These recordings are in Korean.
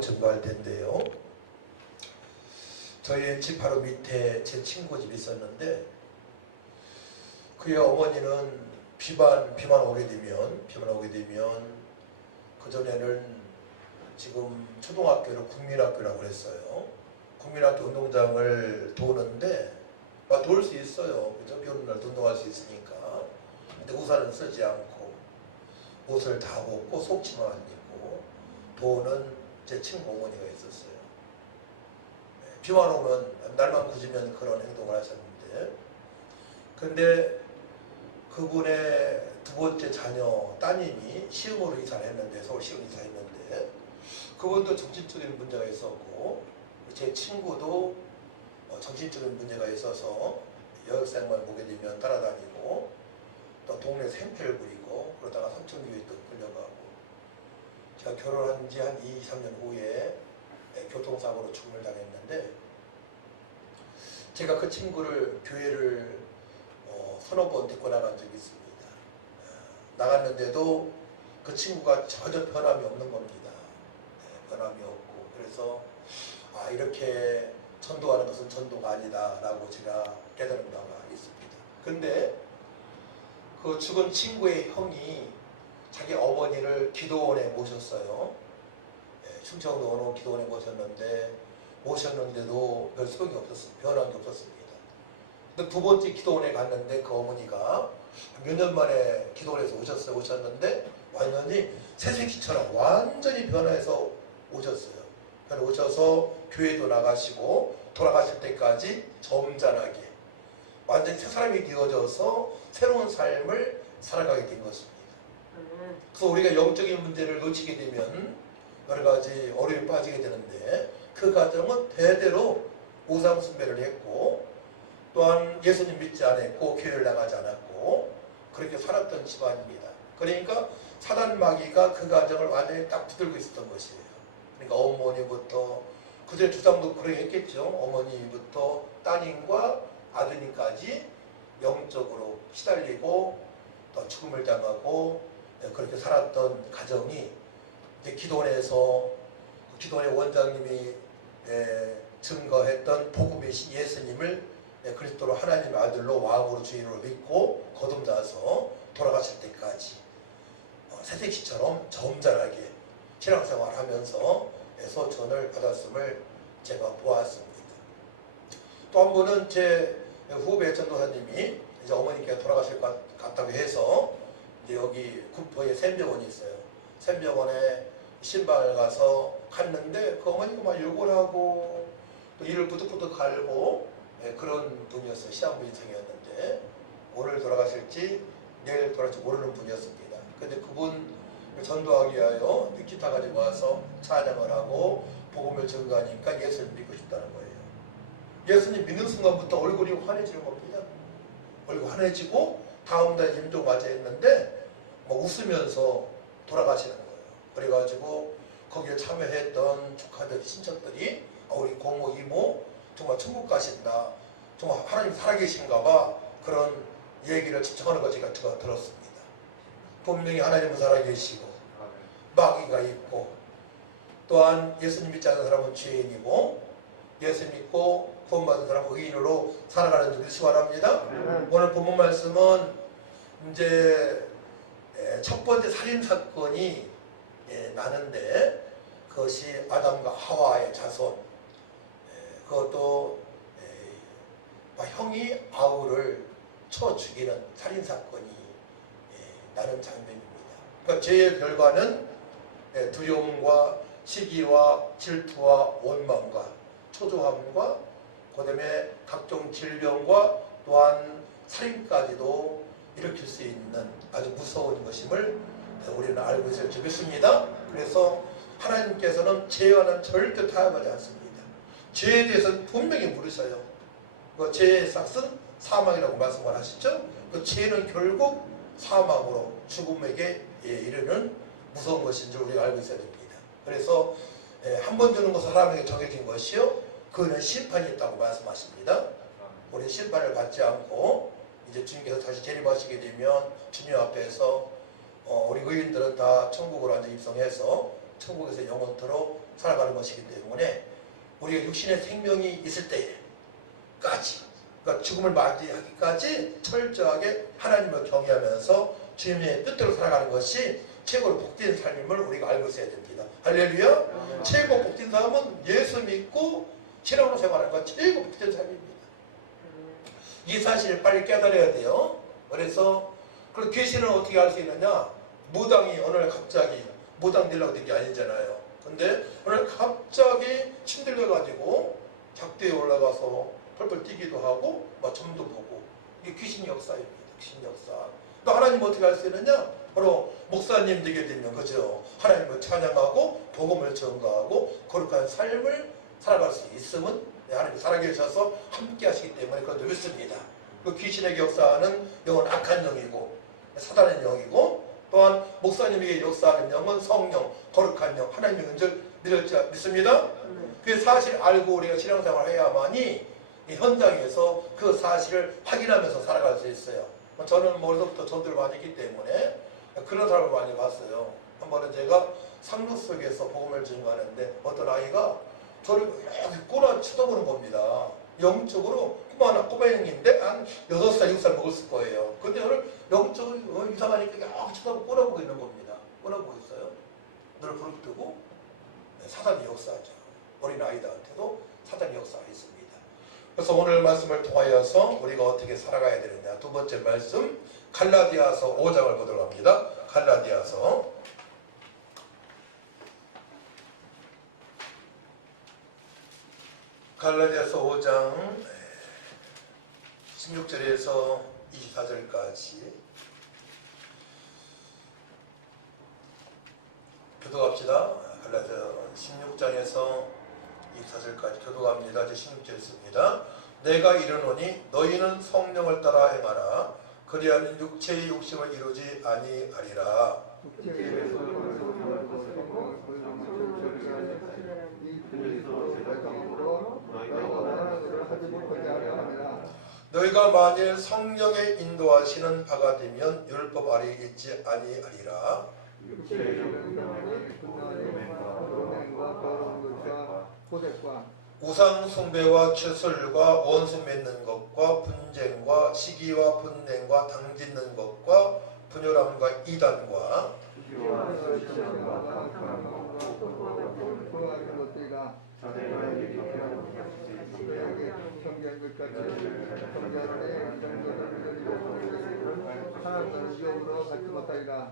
증거할 텐데요. 저희 집 바로 밑에 제 친구 집이 있었는데 그의 어머니는 비만 오게 되면 그전에는 지금 초등학교를 국민학교라고 그랬어요. 국민학교 운동장을 도는데 도울 수 있어요. 그죠? 비 오는 날 운동할 수 있으니까. 근데 우산은 쓰지 않고 옷을 다 벗고 속치마만 입고 도는 제 친구 어머니가 있었어요. 비만 오면 날만 굳으면 그런 행동을 하셨는데, 근데 그분의 두 번째 자녀 따님이 시흥으로 이사를 했는데, 서울 시흥 이사했는데, 그분도 정신적인 문제가 있었고, 제 친구도 정신적인 문제가 있어서 여학생만 보게 되면 따라다니고, 또 동네에서 행패를 부리고, 그러다가 삼천교회 또 끌려가고, 제가 결혼한 지 한 2, 3년 후에 교통사고로 죽음을 당했는데, 제가 그 친구를 교회를 서너 번 데리고 나간 적이 있습니다. 나갔는데도 그 친구가 전혀 변함이 없는 겁니다. 변함이 없고, 그래서 이렇게 전도하는 것은 전도가 아니다라고 제가 깨달은 바가 있습니다. 근데 그 죽은 친구의 형이 자기 어머니를 기도원에 모셨어요. 충청도 어느 기도원에 모셨는데도 별 소용이 없었습니다. 변한 게 없었습니다. 근데 두 번째 기도원에 갔는데 그 어머니가 몇 년 만에 기도원에서 오셨는데 완전히 새새끼처럼 완전히 변해서 오셨어요. 오셔서 교회도 나가시고 돌아가실 때까지 점잖하게 완전히 새 사람이 되어져서 새로운 삶을 살아가게 된 것입니다. 그래서 우리가 영적인 문제를 놓치게 되면 여러 가지 어려움에 빠지게 되는데, 그 과정은 대대로 우상 숭배를 했고, 또한 예수님 믿지 않았고 교회를 나가지 않았고 그렇게 살았던 집안입니다. 그러니까 사단 마귀가 그 과정을 완전히 딱 붙들고 있었던 것이에요. 그러니까 어머니부터, 그들의 주장도 그렇게 했겠죠. 어머니부터 따님과 아드님까지 영적으로 시달리고 또 죽음을 당하고 그렇게 살았던 가정이 이제 기도원에서, 기도원의 원장님이 증거했던 복음이신 예수님을 그리스도로 하나님의 아들로 왕으로 주인으로 믿고 거듭나서 돌아가실 때까지 새새끼처럼 점잖하게 신앙생활을 하면서 소천을 받았음을 제가 보았습니다. 또 한 번은 제 후배 전도사님이 이제 어머니께서 돌아가실 것 같다고 해서 이제 여기 군포에 샘병원이 있어요. 샘병원에 신방을 가서 갔는데 그 어머니가 막 욕을 하고 또 이를 부득부득 갈고 그런 분이었어요. 시한부 인생이었는데 오늘 돌아가실지 내일 돌아갈지 모르는 분이었습니다. 근데 그분 전도하기 위하여 기타 가지고 와서 찬양을 하고 복음을 증거하니까 예수를 믿고 싶다는 거예요. 예수님 믿는 순간부터 얼굴이 환해지는 겁니다. 얼굴 환해지고 다음 날 임종 맞아 했는데 웃으면서 돌아가시는 거예요. 그래가지고 거기에 참여했던 조카들, 친척들이 우리 고모, 이모 정말 천국 가신다, 정말 하나님 살아계신가 봐, 그런 얘기를 집중하는 거 제가 들었습니다. 분명히 하나님은 살아계시고 마귀가 있고, 또한 예수님 믿지 않는 사람은 죄인이고 예수 믿고 구원받은 사람은 의인으로 살아가는 줄 믿으시기 바랍니다. 오늘 본문 말씀은 이제 첫 번째 살인사건이 나는데, 그것이 아담과 하와의 자손, 그것도 형이 아우를 쳐 죽이는 살인사건이 나는 장면입니다. 그러니까 죄의 결과는 두려움과 시기와 질투와 원망과 초조함과 그 다음에 각종 질병과 또한 살인까지도 일으킬 수 있는 아주 무서운 것임을 우리는 알고 있어야 좋겠습니다. 그래서 하나님께서는 죄와는 절대 타협하지 않습니다. 죄에 대해서는 분명히 물으셔요. 그 죄의 삭은 사망이라고 말씀을 하시죠. 그 죄는 결국 사망으로 죽음에게 이르는 무서운 것인 줄 우리가 알고 있어야 됩니다. 그래서 한 번 주는 것은 사람에게 정해진 것이요, 그는 심판이 있다고 말씀하십니다. 우리 심판을 받지 않고 이제 주님께서 다시 재림하시게 되면 주님 앞에서 우리 의인들은 다 천국으로 완전 입성해서 천국에서 영원토록 살아가는 것이기 때문에 우리가 육신의 생명이 있을 때까지, 그러니까 죽음을 맞이하기까지 철저하게 하나님을 경외하면서 주님의 뜻대로 살아가는 것이 최고로 복된 삶임을 우리가 알고 있어야 됩니다. 할렐루야. 최고 복된 삶은 예수 믿고 신앙으로 생활하는 것 최고 복된 삶입니다. 이 사실을 빨리 깨달아야 돼요. 그래서 그 귀신은 어떻게 알 수 있느냐? 무당이 어느 날 갑자기 무당 되려고 된 게 아니잖아요. 근데 어느 날 갑자기 침들려가지고 작대에 올라가서 펄펄 뛰기도 하고 점도 보고, 이게 귀신 역사입니다. 귀신 역사. 또 하나님 어떻게 알 수 있느냐? 바로 목사님 되게 되면 그죠? 하나님을 찬양하고 복음을 전가하고 거룩한 삶을 살아갈 수 있으면 하나님이 살아계셔서 함께 하시기 때문에 그것도 믿습니다. 그 귀신의 역사는 영은 악한 영이고 사단의 영이고, 또한 목사님에게 역사하는 영은 성령, 거룩한 영, 하나님의 은혜를 믿습니다. 그 사실을 알고 우리가 신앙생활을 해야만이 이 현장에서 그 사실을 확인하면서 살아갈 수 있어요. 저는 어려서부터 전도를 많이 했기 때문에 그런 사람을 많이 봤어요. 한 번은 제가 상루 속에서 복음을 전가하는데 어떤 아이가 저를 이렇게 꼬라 쳐다보는 겁니다. 영적으로 꼬마 형인데 한 6살, 6살 먹었을 거예요. 근데 저를 영적으로 이상하니까 이렇게 쳐다보고 꼬라보고 있는 겁니다. 꼬라보고 있어요. 눈을 부릅뜨고. 사단의 역사죠. 어린 아이들한테도 사단의 역사가 있습니다. 그래서 오늘 말씀을 통하여서 우리가 어떻게 살아가야 되느냐. 두 번째 말씀, 갈라디아서 5장을 보도록 합니다. 갈라디아서 5장 16절에서 24절까지 교도합시다. 갈라디아 16장에서 24절까지 교도합니다. 이제 16절 있습니다. 내가 이르노니 너희는 성령을 따라 행하라. 그리하면 육체의 욕심을 이루지 아니하리라. 너희가 만일 성령의 인도하시는 바가 되면 율법 아래에 있지 아니하리라. 우상 숭배와 추술과 원수 맺는 것과 분쟁과 시기와 분냉과 당짓는 것과 분열함과 이단과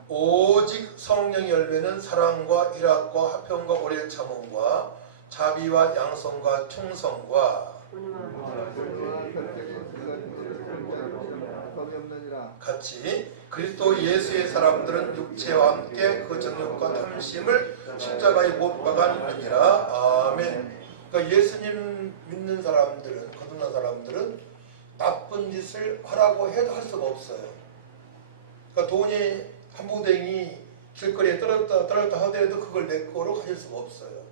오직 성령의 열매는 사랑과 희락과 화평과 오래 참음과 자비와 양성과 충성과 같이 그리스도 예수의 사람들은 육체와 함께 그 정욕과 탐심을 십자가에 못 박았느니라. 아멘. 그러니까 예수님 믿는 사람들은, 거듭난 사람들은 나쁜 짓을 하라고 해도 할 수가 없어요. 그러니까 돈이 한 무댕이 길거리에 떨어졌다 하더라도 그걸 내 거로 가질 수가 없어요.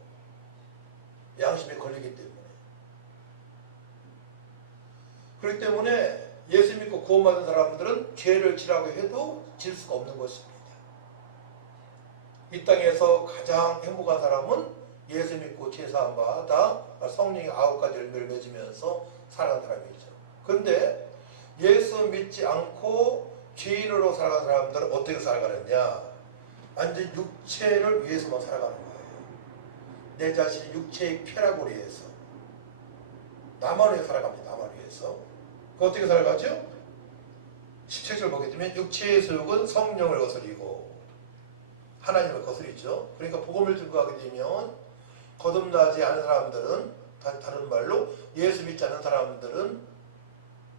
양심에 걸리기 때문에. 그렇기 때문에 예수 믿고 구원받은 사람들은 죄를 지라고 해도 질 수가 없는 것입니다. 이 땅에서 가장 행복한 사람은 예수 믿고 제사함 받아 성령의 9가지 열매를 맺으면서 살아가는 사람이죠. 그런데 예수 믿지 않고 죄인으로 살아가는 사람들은 어떻게 살아가느냐? 완전 육체를 위해서만 살아가는 거예요. 내 자신의 육체의 쾌락을 위해서. 나만 위해 살아갑니다. 나만 위해서. 그 어떻게 살아가죠? 17절 보게 되면 육체의 소욕은 성령을 거스리고 하나님을 거스리죠. 그러니까 복음을 증거하게 되면 거듭나지 않은 사람들은, 다른 말로 예수 믿지 않는 사람들은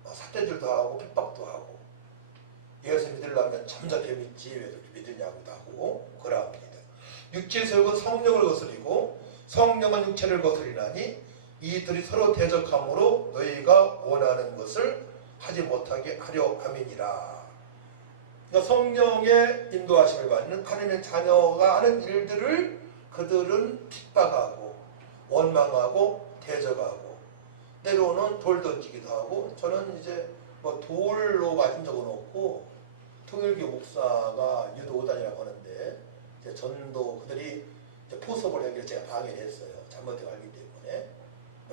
삿대질도 하고 핍박도 하고, 예수 믿으려면 잠자게 믿지 왜 그렇게 믿으냐고도 하고 그러합니다. 육체의 소욕은 성령을 거스리고 성령은 육체를 거스리나니 이들이 서로 대적함으로 너희가 원하는 것을 하지 못하게 하려 함이니라. 그러니까 성령의 인도하심을 받는 하나님의 자녀가 하는 일들을 그들은 핍박하고 원망하고 대적하고 때로는 돌 던지기도 하고, 저는 이제 돌로 맞은 적은 없고 통일교 목사가 유도단이라고 하는데 이제 전도 그들이 포섭을 하기를 제가 방해를 했어요. 잘못해 알기 때문에.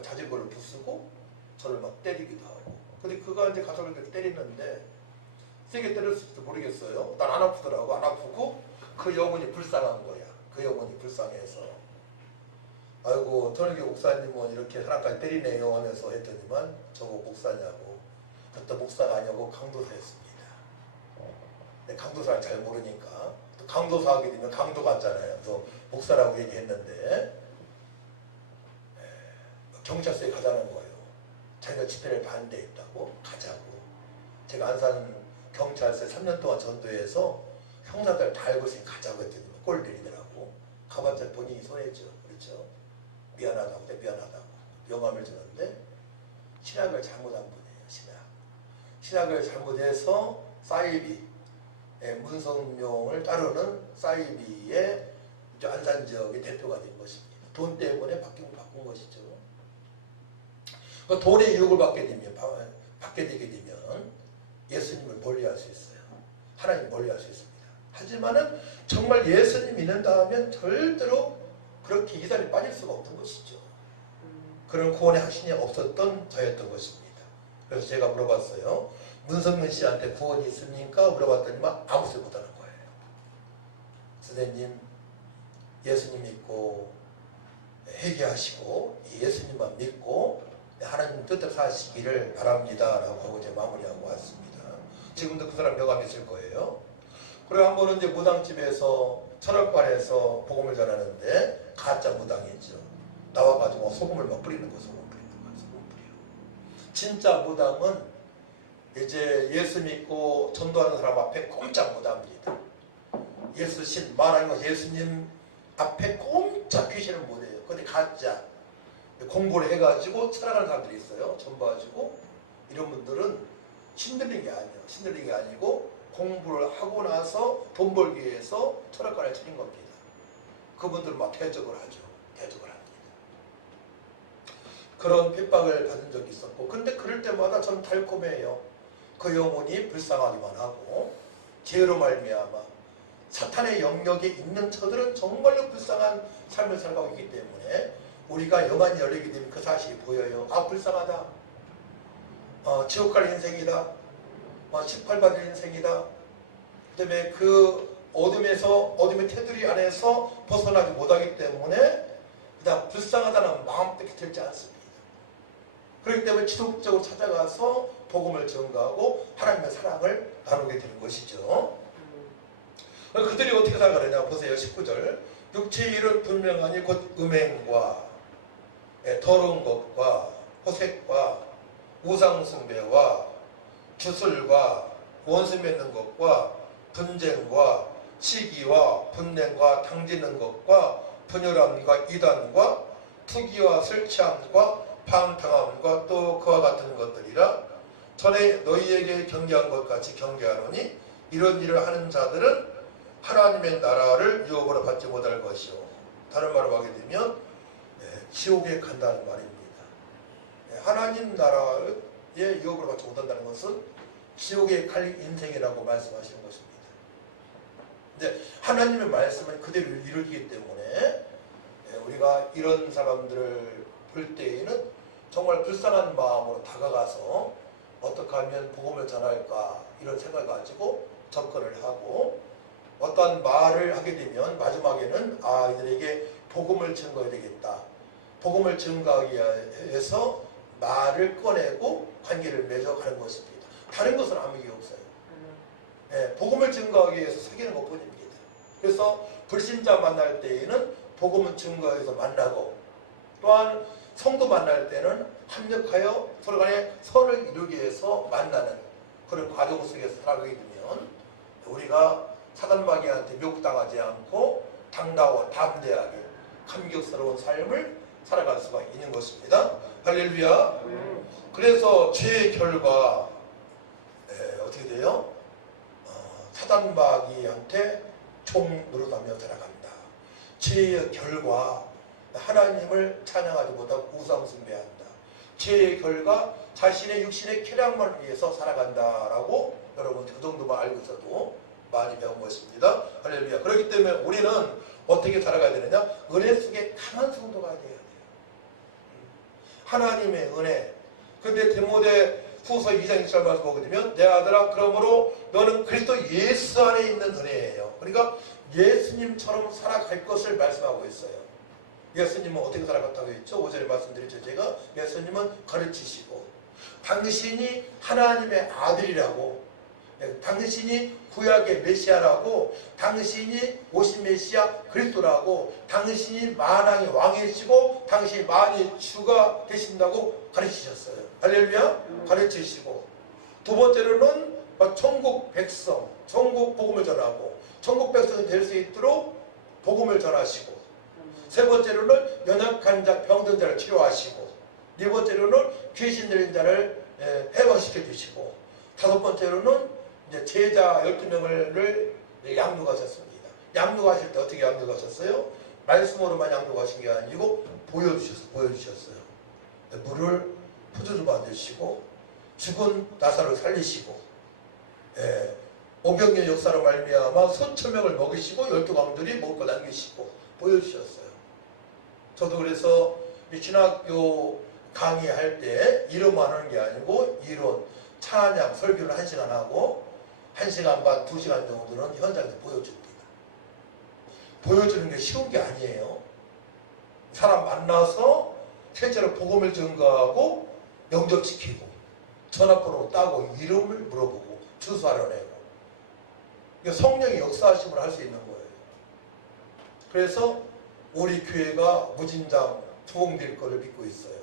자전거를 부수고 저를 막 때리기도 하고. 근데 그가 이제 가서 이렇게 때리는데 세게 때렸을지도 모르겠어요. 난 안 아프더라고. 안 아프고 그 영혼이 불쌍한 거야. 그 영혼이 불쌍해서. 아이고 터널교 목사님은 이렇게 사람까지 때리네요 하면서 했더니만 저거 목사냐고. 그때 목사가 아니고 강도사였습니다. 강도사를 잘 모르니까 또 강도사 하게 되면 강도 같잖아요. 그래서 목사라고 얘기했는데 경찰서에 가자는 거예요. 자기가 집회를 반대했다고 가자고. 제가 안산 경찰서에 3년 동안 전도해서 형사들 다 알고 있으니 가자고 했더니 꼴 들이더라고. 가봤자 본인이 손해죠. 그렇죠? 미안하다고 때 미안하다고 영감을 주는데 신학을 잘못한 분이에요. 신학을 잘못해서 사이비 문성룡을 따르는 사이비의 안산 지역의 대표가 된 것입니다. 돈 때문에 바꾼 것이죠. 돈의 유혹을 받게 되게 되면 예수님을 멀리할 수 있어요. 하나님 멀리할 수 있습니다. 하지만은 정말 예수님 믿는다 하면 절대로 그렇게 이단에 빠질 수가 없던 것이죠. 그런 구원의 확신이 없었던 저였던 것입니다. 그래서 제가 물어봤어요. 문성근 씨한테 구원이 있습니까? 물어봤더니만 아무 소리 못하는 거예요. 선생님, 예수님 믿고 회개하시고 예수님만 믿고 하나님 뜻대로 사시기를 바랍니다 라고 하고 이제 마무리하고 왔습니다. 지금도 그 사람 여감이 있을 거예요. 그리고 한 번은 이제 무당집에서 철학관에서 복음을 전하는데 가짜 무당이죠. 나와가지고 소금을 막 뿌리는 거, 소금 뿌려. 진짜 무당은 이제 예수 믿고 전도하는 사람 앞에 꼼짝 못합니다. 예수 신 말하는 거 예수님 앞에 꼼짝 귀신을 못해요. 근데 가짜 공부를 해가지고 살아가는 사람들이 있어요. 전부가지고 이런 분들은 신들린 게 아니에요. 신들린 게 아니고 공부를 하고 나서 돈 벌기 위해서 철학관을 차린 겁니다. 그분들은 막 대적을 하죠. 대적을 합니다. 그런 핍박을 받은 적이 있었고, 근데 그럴 때마다 저는 달콤해요. 그 영혼이 불쌍하기만 하고 죄로 말미암아 사탄의 영역에 있는 저들은 정말로 불쌍한 삶을 살아가고 있기 때문에 우리가 영안이 열리게 되면 그 사실이 보여요. 아, 불쌍하다. 지옥 갈 인생이다. 18받을 인생이다. 그 다음에 그 어둠의 테두리 안에서 벗어나지 못하기 때문에 그냥 불쌍하다는 마음밖에 들지 않습니다. 그렇기 때문에 지속적으로 찾아가서 복음을 전가하고 하나님의 사랑을 나누게 되는 것이죠. 그들이 어떻게 살아가느냐 보세요. 19절 육체의 일은 분명하니 곧 음행과 더러운 것과 호색과 우상숭배와 주술과 원수 맺는 것과 분쟁과 시기와 분냉과 당지는 것과 분열함과 이단과 투기와 설치함과 방탕함과 또 그와 같은 것들이라 전에 너희에게 경계한 것 같이 경계하노니 이런 일을 하는 자들은 하나님의 나라를 유업으로 받지 못할 것이요. 다른 말로 하게 되면 지옥에 간다는 말입니다. 하나님 나라의 유업으로 받지 못한다는 것은 지옥에 갈 인생이라고 말씀하시는 것입니다. 근데 하나님의 말씀은 그대로 이루어지기 때문에 우리가 이런 사람들을 볼 때에는 정말 불쌍한 마음으로 다가가서 어떻게 하면 복음을 전할까 이런 생각을 가지고 접근을 하고 어떠한 말을 하게 되면 마지막에는 이들에게 복음을 증거해야 되겠다. 복음을 증거하기 위해서 말을 꺼내고 관계를 맺어가는 것입니다. 다른 것은 아무 이유 없어요. 복음을 증거하기 위해서 사귀는 것뿐입니다. 그래서 불신자 만날 때에는 복음을 증거해서 만나고 또한 성도 만날 때는 합력하여 서로 간에 선을 이루기 위해서 만나는 그런 과정 속에서 살아가게 되면 우리가 사단마귀한테 미혹당하지 않고 당당하고 담대하게 감격스러운 삶을 살아갈 수가 있는 것입니다. 할렐루야. 그래서 죄의 결과 어떻게 돼요? 사단마귀한테 총 노릇하며 살아간다. 죄의 결과 하나님을 찬양하지 못하고 우상숭배한다. 죄의 결과 자신의 육신의 쾌락만을 위해서 살아간다라고 여러분 그 정도만 알고 있어도 많이 배운 것입니다. 할렐루야. 그렇기 때문에 우리는 어떻게 살아가야 되느냐? 은혜 속에 강한 성도가 돼야 돼요. 하나님의 은혜. 근데 디모데 후서 2장 1절 말씀 보게 되면 내 아들아 그러므로 너는 그리스도 예수 안에 있는 은혜예요. 그러니까 예수님처럼 살아갈 것을 말씀하고 있어요. 예수님은 어떻게 살아갔다고 했죠? 5절에 말씀드렸죠. 제가 예수님은 가르치시고 당신이 하나님의 아들이라고, 당신이 구약의 메시아라고, 당신이 오신 메시아 그리스도라고, 당신이 만왕의 왕이시고 당신이 만일 주가 되신다고 가르치셨어요. 할렐루야. 가르치시고, 두 번째로는 천국 백성, 천국 복음을 전하고 천국 백성이 될 수 있도록 복음을 전하시고, 세 번째로는 연약한 자 병든 자를 치료하시고, 네 번째로는 귀신 들린 자를 해방시켜 주시고, 다섯 번째로는 이제 제자 12명을 양육하셨습니다. 양육하실 때 어떻게 양육하셨어요? 말씀으로만 양육하신 게 아니고 보여주셨어요. 물을 포도주 만드시고 죽은 나사를 살리시고, 오병이의 역사로 말미암아 수천 명을 먹이시고 12광들이 먹을 거 남기시고 보여주셨어요. 저도 그래서 신학교 강의할 때 이론만 하는 게 아니고 이론, 찬양, 설교를 1시간 하고 1시간 반, 2시간 정도는 현장에서 보여줍니다. 보여주는 게 쉬운 게 아니에요. 사람 만나서 실제로 복음을 증거하고 영접시키고 전화번호 따고 이름을 물어보고 주소 알아내고, 성령의 역사하심을 할 수 있는 거예요. 그래서 우리 교회가 무진장 부흥될 것을 믿고 있어요.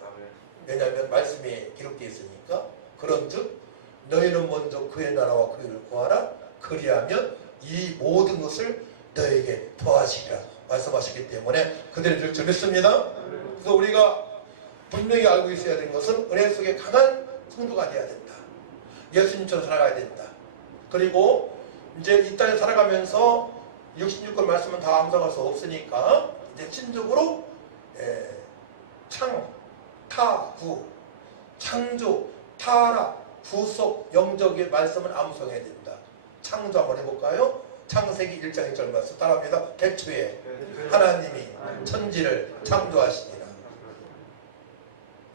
왜냐하면 말씀에 기록되어 있으니까. 그런즉 너희는 먼저 그의 나라와 그의 구하라. 그리하면 이 모든 것을 너에게 더하시리라 말씀하셨기 때문에 그대로 될 줄 믿습니다. 그래서 우리가 분명히 알고 있어야 되는 것은 은혜 속에 강한 성도가 되어야 된다. 예수님처럼 살아가야 된다. 그리고 이제 이 땅에 살아가면서 66권 말씀은 다 암송할 수 없으니까 이제 신적으로 창, 타, 구, 창조, 타락, 구속, 영적의 말씀을 암송해야 된다. 창조 한번 해볼까요? 창세기 1장 1절 말씀 따라합니다. 태초에 하나님이 천지를 창조하시니라.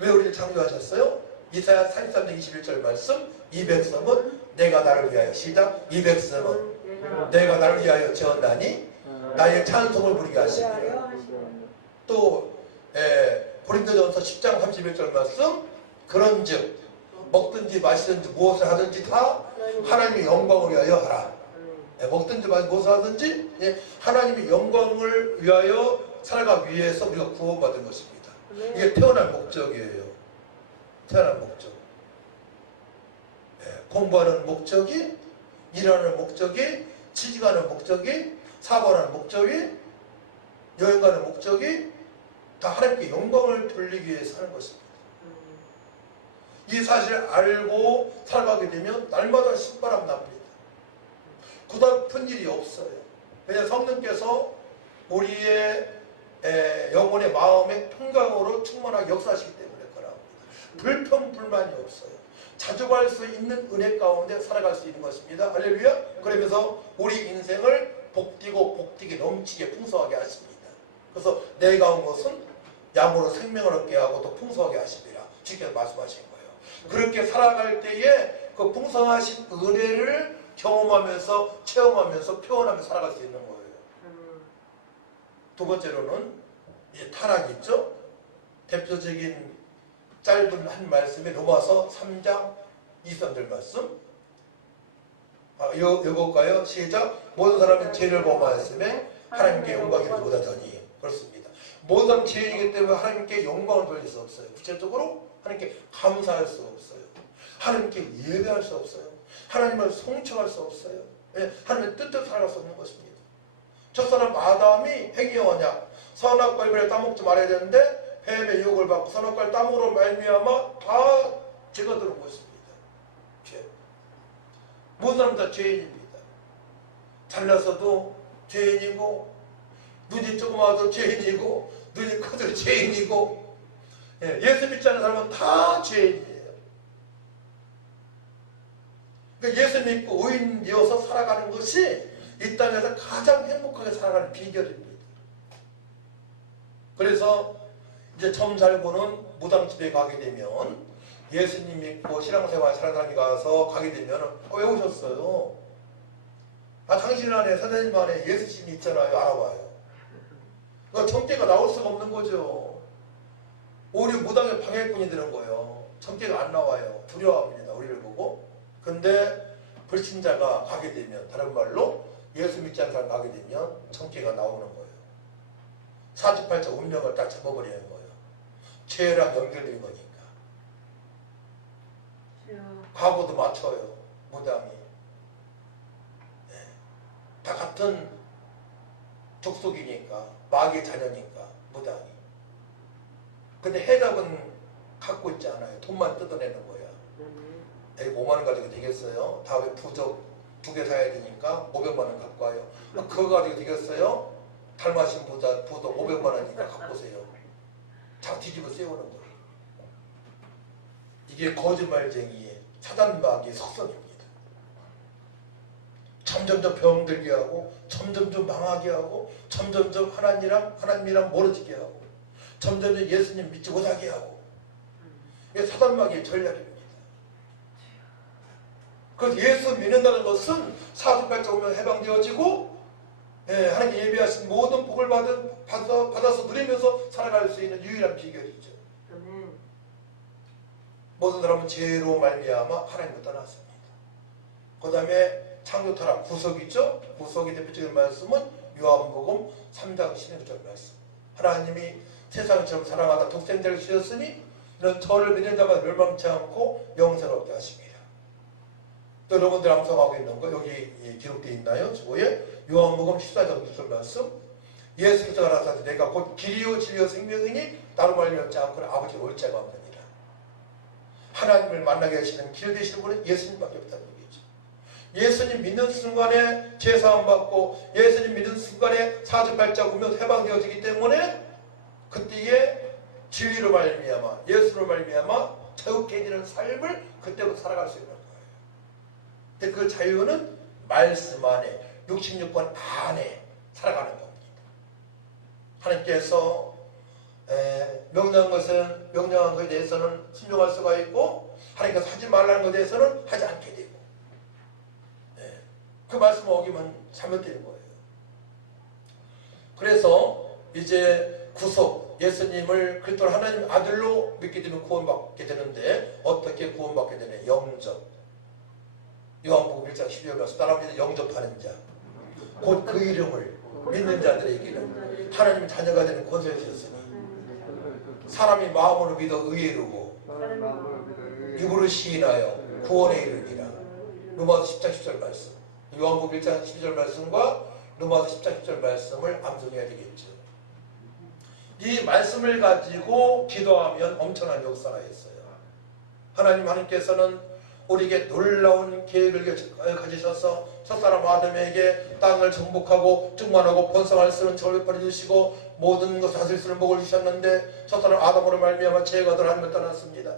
왜 우리를 창조하셨어요? 이사야 33장 21절 말씀, 이 백성은 내가 나를 위하여, 시작, 이 백성은 내가 나를 위하여 지었나니 나의 찬송을 부르게 하시니라. 또 고린도전서 10장 31절 말씀, 그런즉 먹든지 마시든지 무엇을 하든지 다 하나님의 영광을 위하여 하라. 먹든지 무엇을 하든지 하나님의 영광을 위하여 살아가기 위해서 우리가 구원받은 것입니다. 이게 태어날 목적이에요. 태어날 목적. 공부하는 목적이, 일하는 목적이, 취직하는 목적이, 사고하는 목적이, 여행 가는 목적이 다 하나님께 영광을 돌리기 위해서 하는 것입니다. 이 사실을 알고 살아가게 되면 날마다 신바람 납니다. 고달픈 일이 없어요. 왜냐하면 성령께서 우리의 영혼의 마음의 평강으로 충만하게 역사하시기 때문에 그럽니다. 불평 불만이 없어요. 자족할 수 있는 은혜 가운데 살아갈 수 있는 것입니다. 할렐루야. 그러면서 우리 인생을 복되고 복되게 넘치게 풍성하게 하십니다. 그래서 내가 온 것은 양으로 생명을 얻게 하고 또 풍성하게 하시리라 주께서 말씀하신 거예요. 그렇게 살아갈 때에 그 풍성하신 은혜를 경험하면서 체험하면서 표현하면서 살아갈 수 있는 거예요. 두 번째로는 이 타락이 있죠. 대표적인 짧은 한 말씀에 로마서 3장 23절 말씀. 읽어볼까요? 시작. 모든 사람은 죄를 범하였음에 하나님께 영광을 못하더니. 그렇습니다. 모든 사람은 죄인이기 때문에 하나님께 영광을 돌릴 수 없어요. 구체적으로 하나님께 감사할 수 없어요. 하나님께 예배할 수 없어요. 하나님을 송축할 수 없어요. 하나님의 뜻대로 살아갈 수 없는 것입니다. 첫사람 아담이 행위여냐, 선악과를 따먹지 말아야 되는데 뱀의 유혹을 받고 선악과를 따먹으로 말미암아 다 죄가 들어온 것입니다. 죄. 모든 사람 다 죄인입니다. 잘나서도 죄인이고, 눈이 조그마도 죄인이고, 눈이 커도 죄인이고, 예수 믿지 않는 사람은 다 죄인이에요. 그러니까 예수 믿고 의인이어서 살아가는 것이 이 땅에서 가장 행복하게 살아가는 비결입니다. 그래서 이제 점 살고는 무당집에 가게 되면 예수님 믿고 신앙생활 사는 사람이 가서 가게 되면 왜 오셨어요? 당신 안에 선생님 안에 예수님이 있잖아요. 알아봐요. 그러니까 청계가 나올 수가 없는 거죠. 오히려 무당의 방해꾼이 되는 거예요. 청계가 안 나와요. 두려워합니다. 우리를 보고. 근데 불신자가 가게 되면, 다른 말로 예수 믿지 않는 사람 가게 되면 청계가 나오는 거예요. 사주팔자 운명을 딱 잡아버리는 거예요. 죄랑 연결된 거니까. 과거도 맞춰요. 무당이. 네. 다 같은 족속이니까, 마귀의 자녀니까 무당이. 근데 해답은 갖고 있지 않아요. 돈만 뜯어내는 거야. 에이 5만 원 가지고 되겠어요? 다음에 부적 2개 사야 되니까 500만 원 갖고 와요. 그거 가지고 되겠어요? 닮아신 부적 500만 원이니까 갖고 오세요. 자 뒤집어 세우는 거예요. 이게 거짓말쟁이의 사단마귀의 속성입니다. 점점점 병들게 하고, 점점점 망하게 하고, 점점점 하나님이랑 멀어지게 하고, 점점점 예수님 믿지 못하게 하고. 이게 사단마귀의 전략입니다. 그래서 예수 믿는다는 것은 사주팔자 오면 해방되어지고, 하나님 예비하신 모든 복을 받아서 누리면서 살아갈 수 있는 유일한 비결이죠. 모든 사람은 죄로 말미암아 하나님을 떠났습니다. 그 다음에 창조 타락 구속이죠. 구속의 대표적인 말씀은 요한복음 3장 16절 말씀. 하나님이 세상처럼 사랑하다 독생자를 주셨으니 이는 저를 믿는 자마다 멸망치 않고 영생을 얻게 하십니다. 또 여러분들 암송하고 있는 거 여기 기록되어 있나요? 저거에 요한복음 14장 6절 말씀. 예수께서 가라사대 내가 곧 길이요 진리요 생명이니 나로 말미암지 않고는 아버지로 올 자가 없느니라. 하나님을 만나게 하시는 길 되시는 분은 예수님밖에 없다는 얘기죠. 예수님 믿는 순간에 죄사함 받고 예수님 믿는 순간에 사주팔자 오면 해방되어지기 때문에 그때에 진리로 말미암아 예수로 말미암아 자유케해지는 삶을 그때부터 살아갈 수 있는 거예요. 근데 그 자유는 말씀 안에 66번 안에 살아가는 겁니다. 하나님께서 명령한 것에 대해서는 순종할 수가 있고 하나님께서 하지 말라는 것에 대해서는 하지 않게 되고 그 말씀 어기면 잘못되는 거예요. 그래서 이제 구속 예수님을 그리스도 하나님 아들로 믿게 되면 구원받게 되는데 어떻게 구원받게 되냐? 영접. 요한복음 1장 12절 말씀 따라합니다. 영접하는 자 곧 그 이름을 믿는 자들에게는 하나님 자녀가 되는 권세를 주셨으니 사람이 마음으로 믿어 의에 이르고 입으로 시인하여 구원에 이르리라. 로마서 10장 10절 말씀. 요한복음 1장 12절 말씀과 로마서 10장 10절 말씀을 암송해야 되겠죠. 이 말씀을 가지고 기도하면 엄청난 역사가 있어요. 하나님께서는 우리에게 놀라운 계획을 가지셔서 첫사람 아담에게 땅을 정복하고 충만하고 번성할 수 있는 절벽을 주시고 모든 것을 다스릴 수 있는 복을 주셨는데 첫사람 아담으로 말미암아 죄가 들 하나님을 떠났습니다.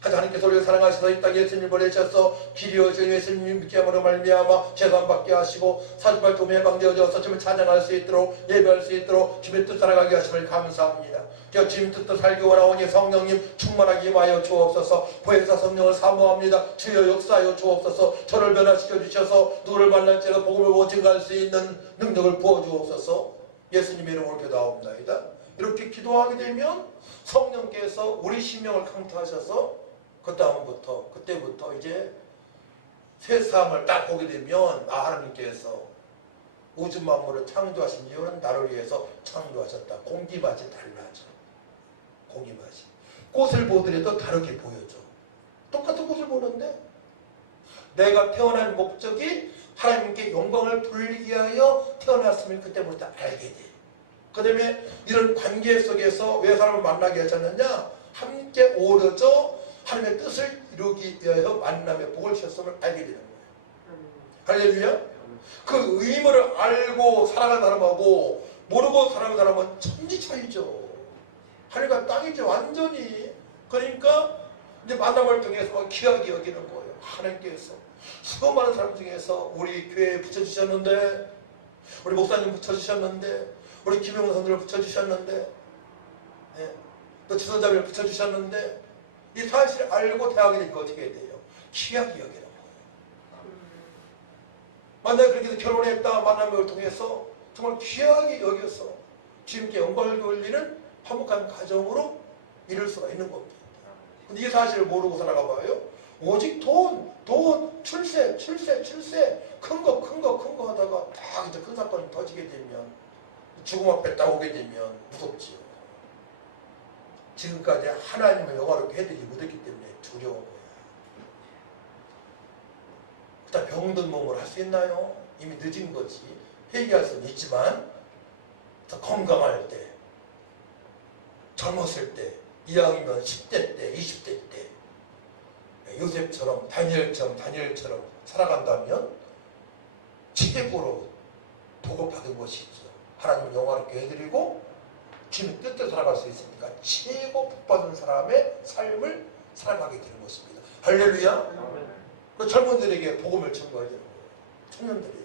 하나님께서 우리를 사랑하셔서 이 땅에 예수님을 보내셔서 길이요 진리요 예수님 믿게 함으로 말미암아 죄사함 받게 하시고 사주팔자 오면 해방되어져서 주님을 찬양할 수 있도록 예배할 수 있도록 주님의 뜻 따라가게 하심을 감사합니다. 주님 뜻도 살기 원하오니 성령님 충만하게 임하여 주옵소서. 보혜사 성령을 사모합니다. 주여 역사하여 주옵소서. 저를 변화시켜 주셔서 누구를 만날지라도 복음을 보고 증가할 수 있는 능력을 부어 주옵소서. 예수님의 이름으로 기도하옵나이다. 이렇게 기도하게 되면 성령께서 우리 심령을 강타하셔서 그때부터 이제 세상을 딱 보게 되면 하나님께서 우주 만물을 창조하신 이유는 나를 위해서 창조하셨다. 공기맛이 달라져. 공기맛이. 꽃을 보더라도 다르게 보여줘. 똑같은 꽃을 보는데 내가 태어난 목적이 하나님께 영광을 돌리기 위하여 태어났음을 그때부터 알게 돼. 그 다음에 이런 관계 속에서 왜 사람을 만나게 하셨느냐? 함께 어우러져 하나님의 뜻을 이루기 위하여 만남의 복을 주셨음을 알게 되는 거예요. 할렐루야? 그 의무를 알고 살아가는 사람하고 모르고 살아가는 사람은 천지 차이죠. 하늘과 땅이죠. 완전히. 그러니까 이제 만남을 통해서 귀하게 여기는 거예요. 하나님께서 수많은 사람 중에서 우리 교회에 붙여주셨는데 우리 목사님 붙여주셨는데 우리 김영선 선생님을 붙여주셨는데 예. 또 지도자를 붙여주셨는데 이 사실을 알고 대학에 되니까 어떻게 해야 돼요? 귀하게 여기는 거예요. 만약에 그렇게 해서 결혼했다 만남을 통해서 정말 귀하게 여겨서 주님께 영광을 돌리는 화목한 가정으로 이룰 수가 있는 겁니다. 근데 이 사실을 모르고 살아가 봐요. 오직 돈, 출세, 큰 거 하다가 딱 이제 큰 사건이 터지게 되면 죽음 앞에 딱 오게 되면 무섭지요. 지금까지 하나님을 영화롭게 해드리지 못했기 때문에 두려운 거예요. 그다음 병든 몸을 할 수 있나요? 이미 늦은 거지. 회개할 수는 있지만 더 건강할 때, 젊었을 때, 이왕이면 10대 때, 20대 때 요셉처럼 다니엘처럼 살아간다면 최고로 복을 받은 것이죠. 하나님을 영화롭게 해드리고 주님의 뜻대로 살아갈 수 있으니까 최고 복받은 사람의 삶을 살아가게 되는 것입니다. 할렐루야. 그 젊은들에게 복음을 전가해야 되는 거예요. 청년들에게,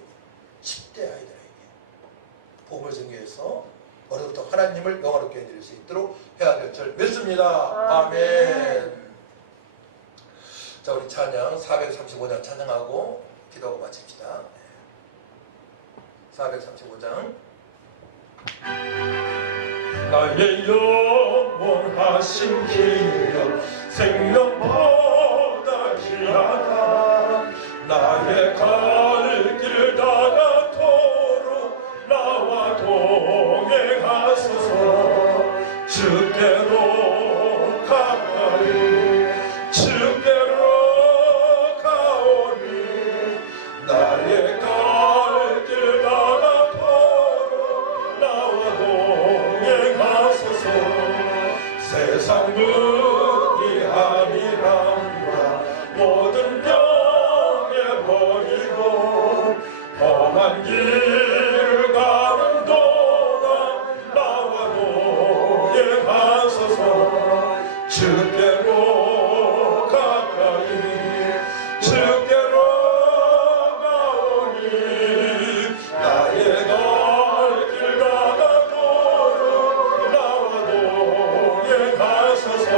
10대 아이들에게 복음을 전개해서 어려부터 하나님을 영화롭게 해드릴 수 있도록 해야 될 줄 믿습니다. 아멘. 자, 우리 찬양 435장 찬양하고 기도하고 마칩시다. 435장. 나의 영원하신 기념 생명보다 귀하다. 나의 갈 길 다가도록 나와 동행하소서. 주께로 가까이 주께로 가오니 나의 갈 길 다가도록 나와 동행하소서. 세상 무기함이란다 모든 병에 버리고 험한 길을 가는 동안 나와 동행하소서. 주께로 가까이 주께로 가오니 나의 갈 길 다가도록 나와 동행하소서.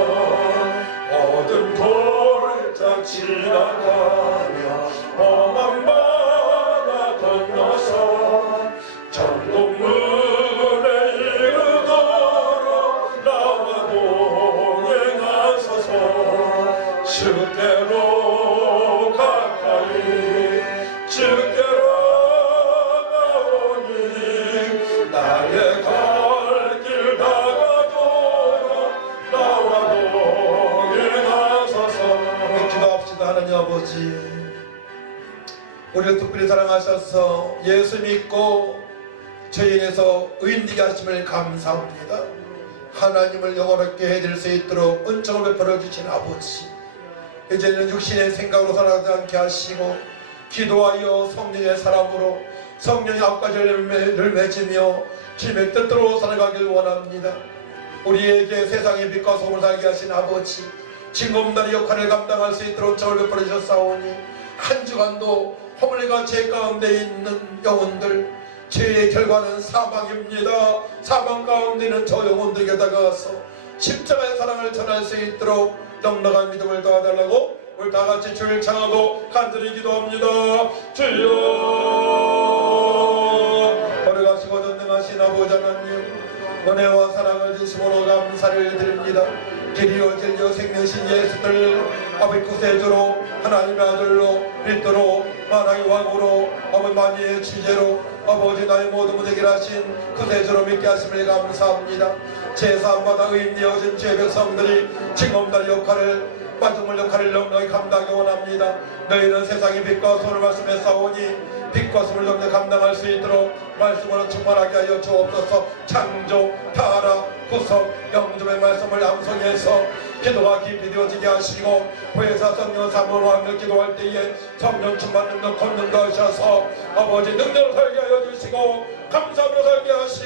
모든 골짜 지나가며 험한 바다 건너서 정동문에 이르도록 나와 동행하소서. 주께로 가까이 주께로 가오니 나의 갈 길 다가도록 나와 동행하소서. 기도합시다. 하나님 아버지, 우리를 특별히 사랑하셔서 예수 믿고 죄인에서 의인되게 하심을 감사합니다. 하나님을 영원롭게 해드릴 수 있도록 은총을 베풀어 주신 아버지, 이제는 육신의 생각으로 살아가지 않게 하시고 기도하여 성령의 사랑으로 성령의 앞가지를 맺으며 주님의 뜻대로 살아가길 원합니다. 우리에게 세상의 빛과 소금을 살게 하신 아버지, 징검다리 역할을 감당할 수 있도록 은총을 베풀어 주셨사오니 한 주간도 허물과 죄 가운데 있는 영혼들, 죄의 결과는 사망입니다. 사망 가운데는 저 영혼들에게 다가가서 십자가의 사랑을 전할 수 있도록 넉넉한 믿음을 도와달라고 우리 다같이 주를 청하고 간절히 기도합니다. 주여, 걸어가시고 전능하신 아버지 하나님, 은혜와 사랑을 주심으로 감사를 드립니다. 길이요 진리요 생명신 예수를 아버지 구세주로 하나님의 아들로 믿도록 만왕의 왕으로 아버지 만유의 주제로 아버지 나의 모든 문제를 하신 구세주로 믿게 하심을 감사합니다. 제사함마다 의인되어진 죄 백성들이 징검다리 역할을 만중물 역할을 넉넉히 감당하기 원합니다. 너희는 세상의 빛과 손을 말씀했사오니 빛과 손을 넉넉히 감당할 수 있도록 말씀으로 충만하게 하여 주옵소서. 창조, 타락, 구속, 영접의 말씀을 암송해서 기도가 깊이 되어지게 하시고 보혜사 성령 삼원 왕을 기도할 때에 성령 충만 능력 걷는 것이어서 아버지 능력을 살게 하여 주시고 감사하며 살게 하시고